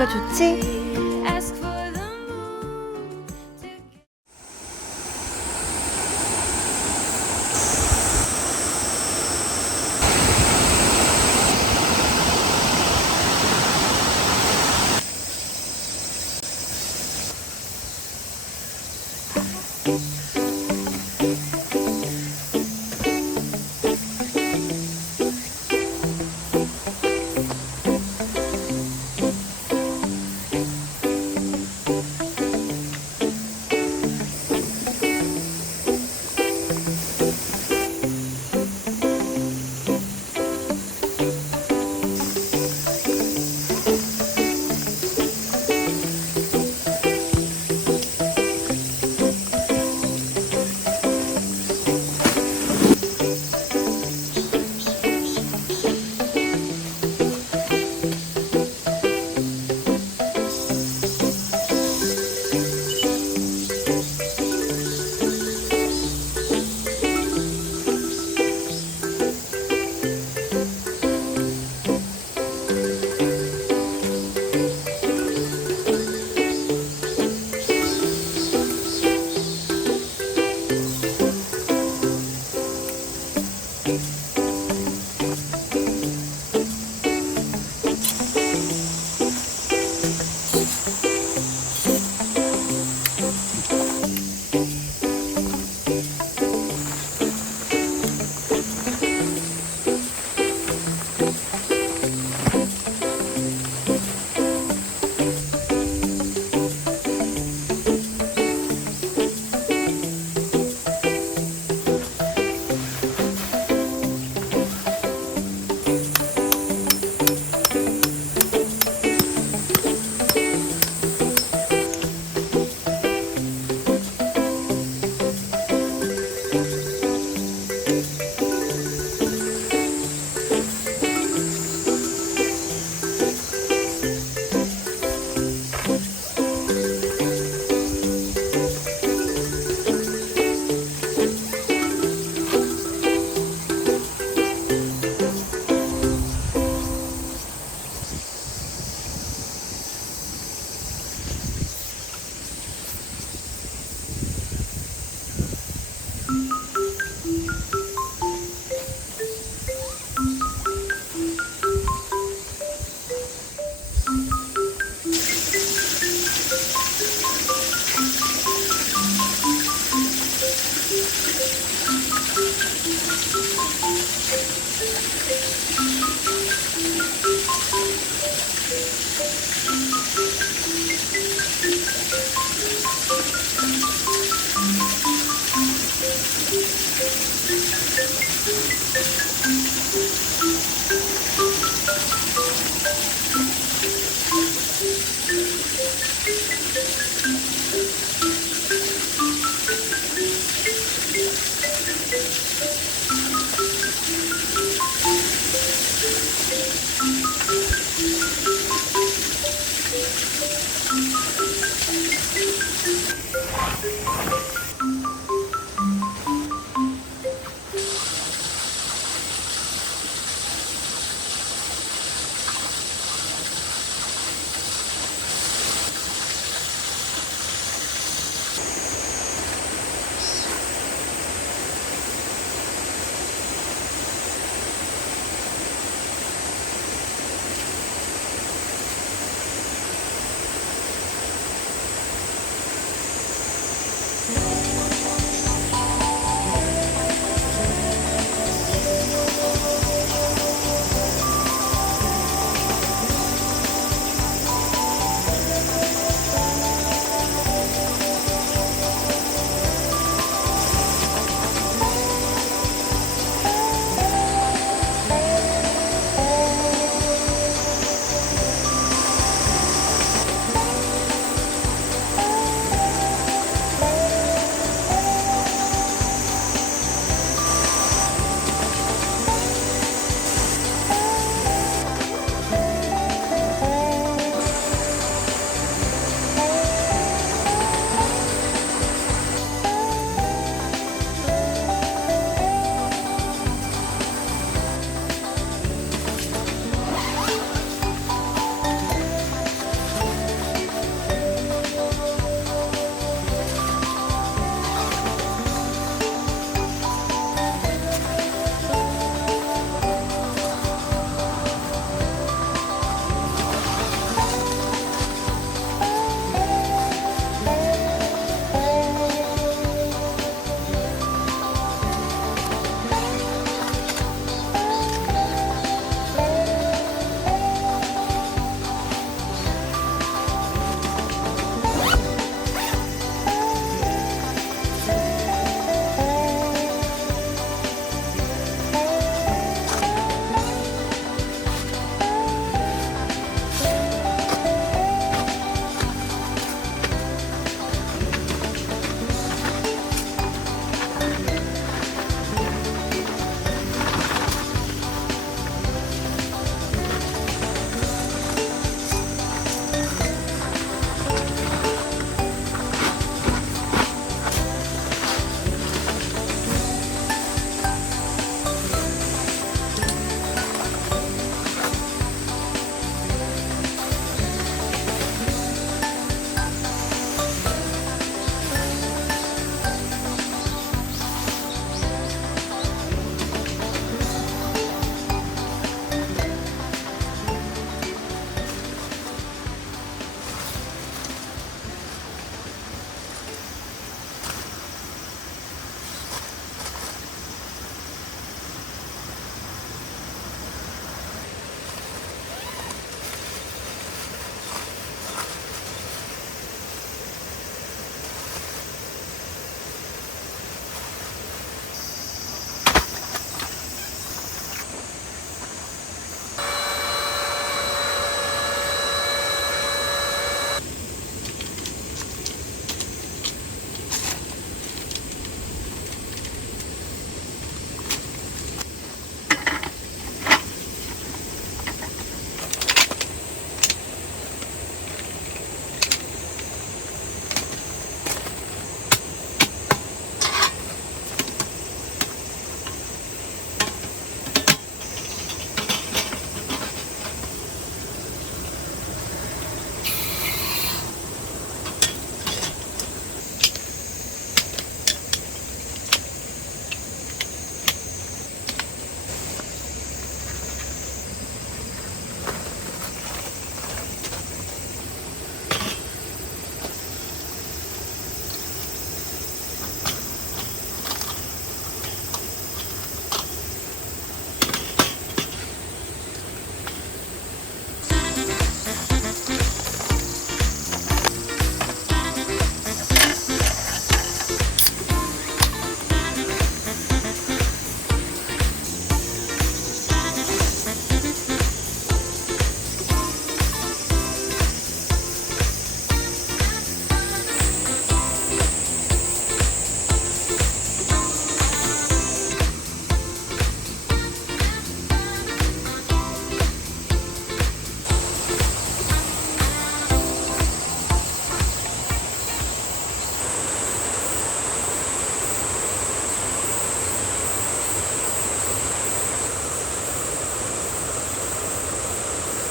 봐봐. 나오니까 좋지? Thank you.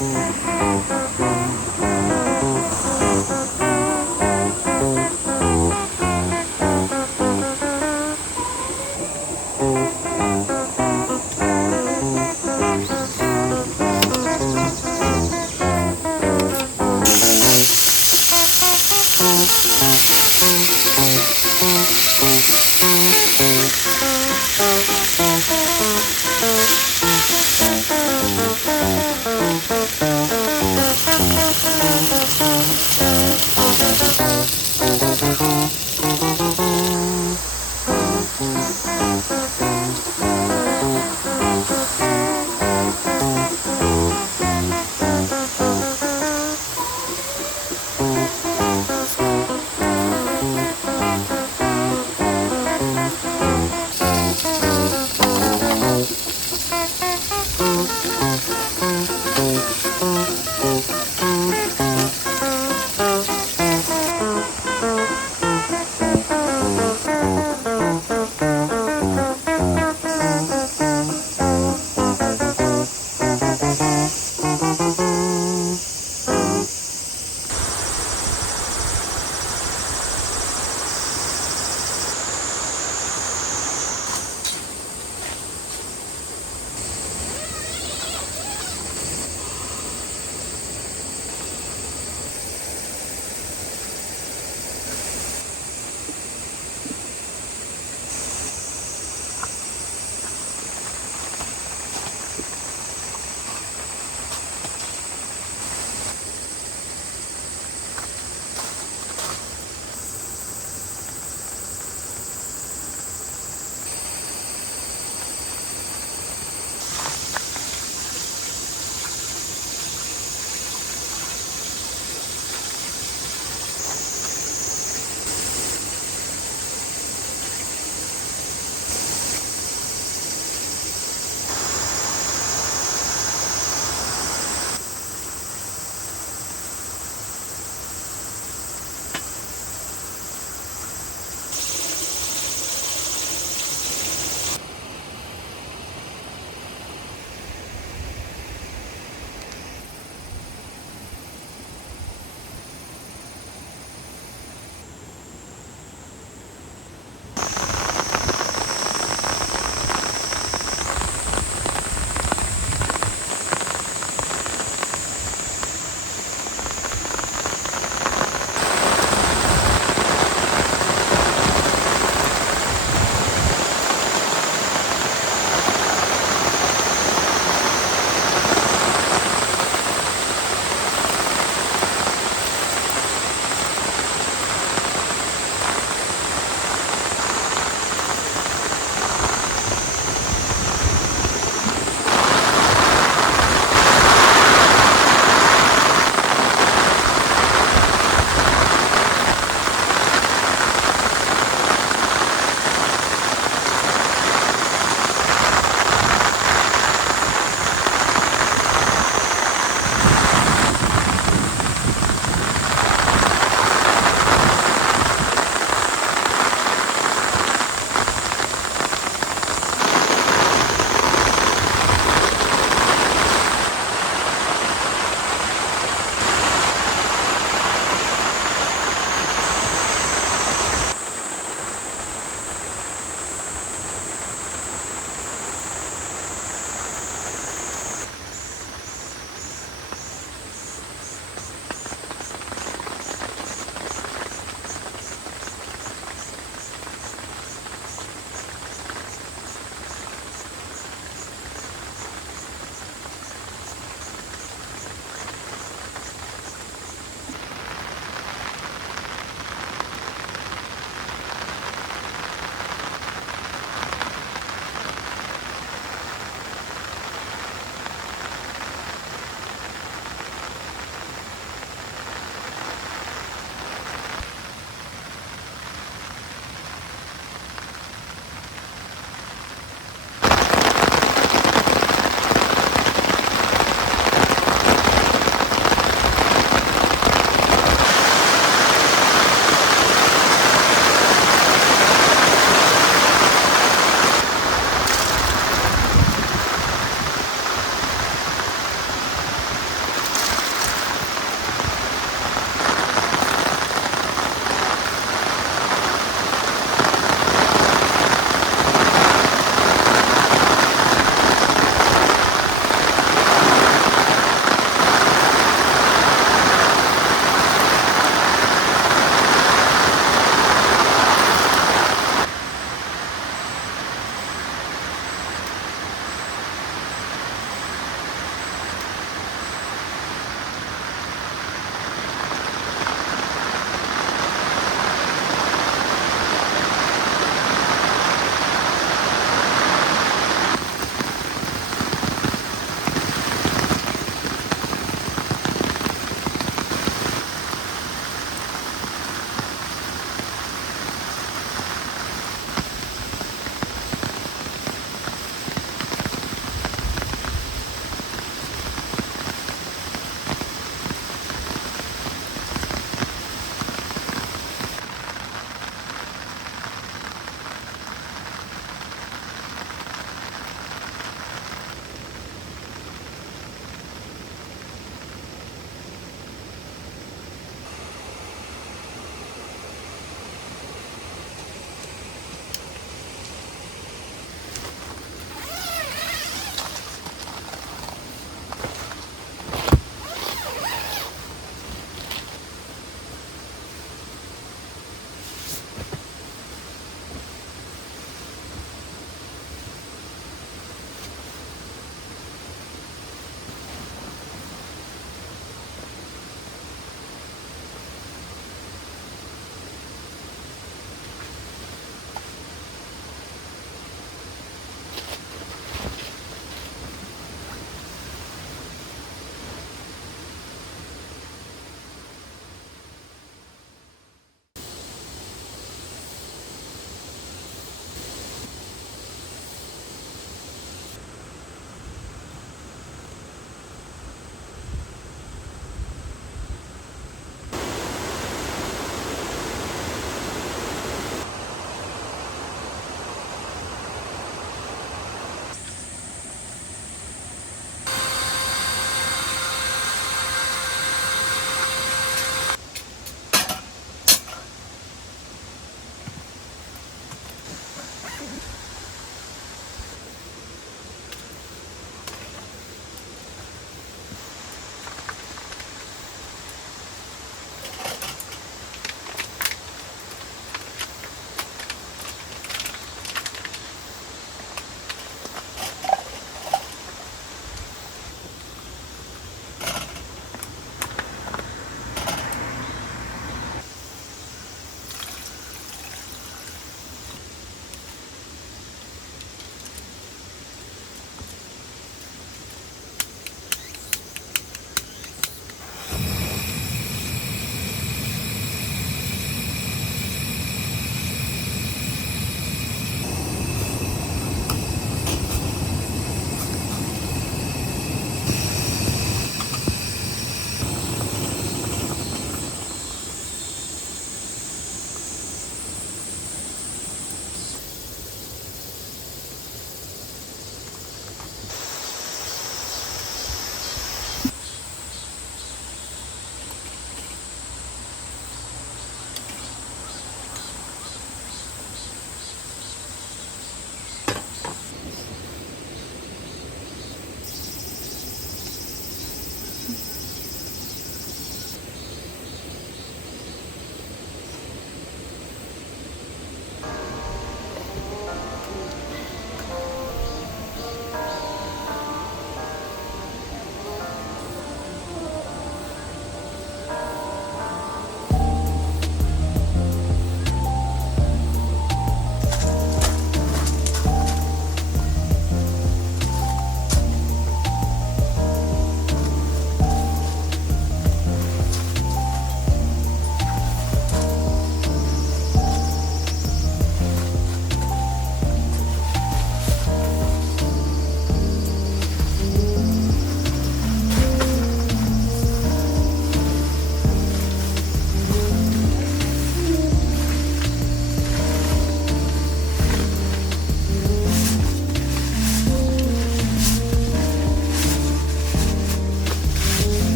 Música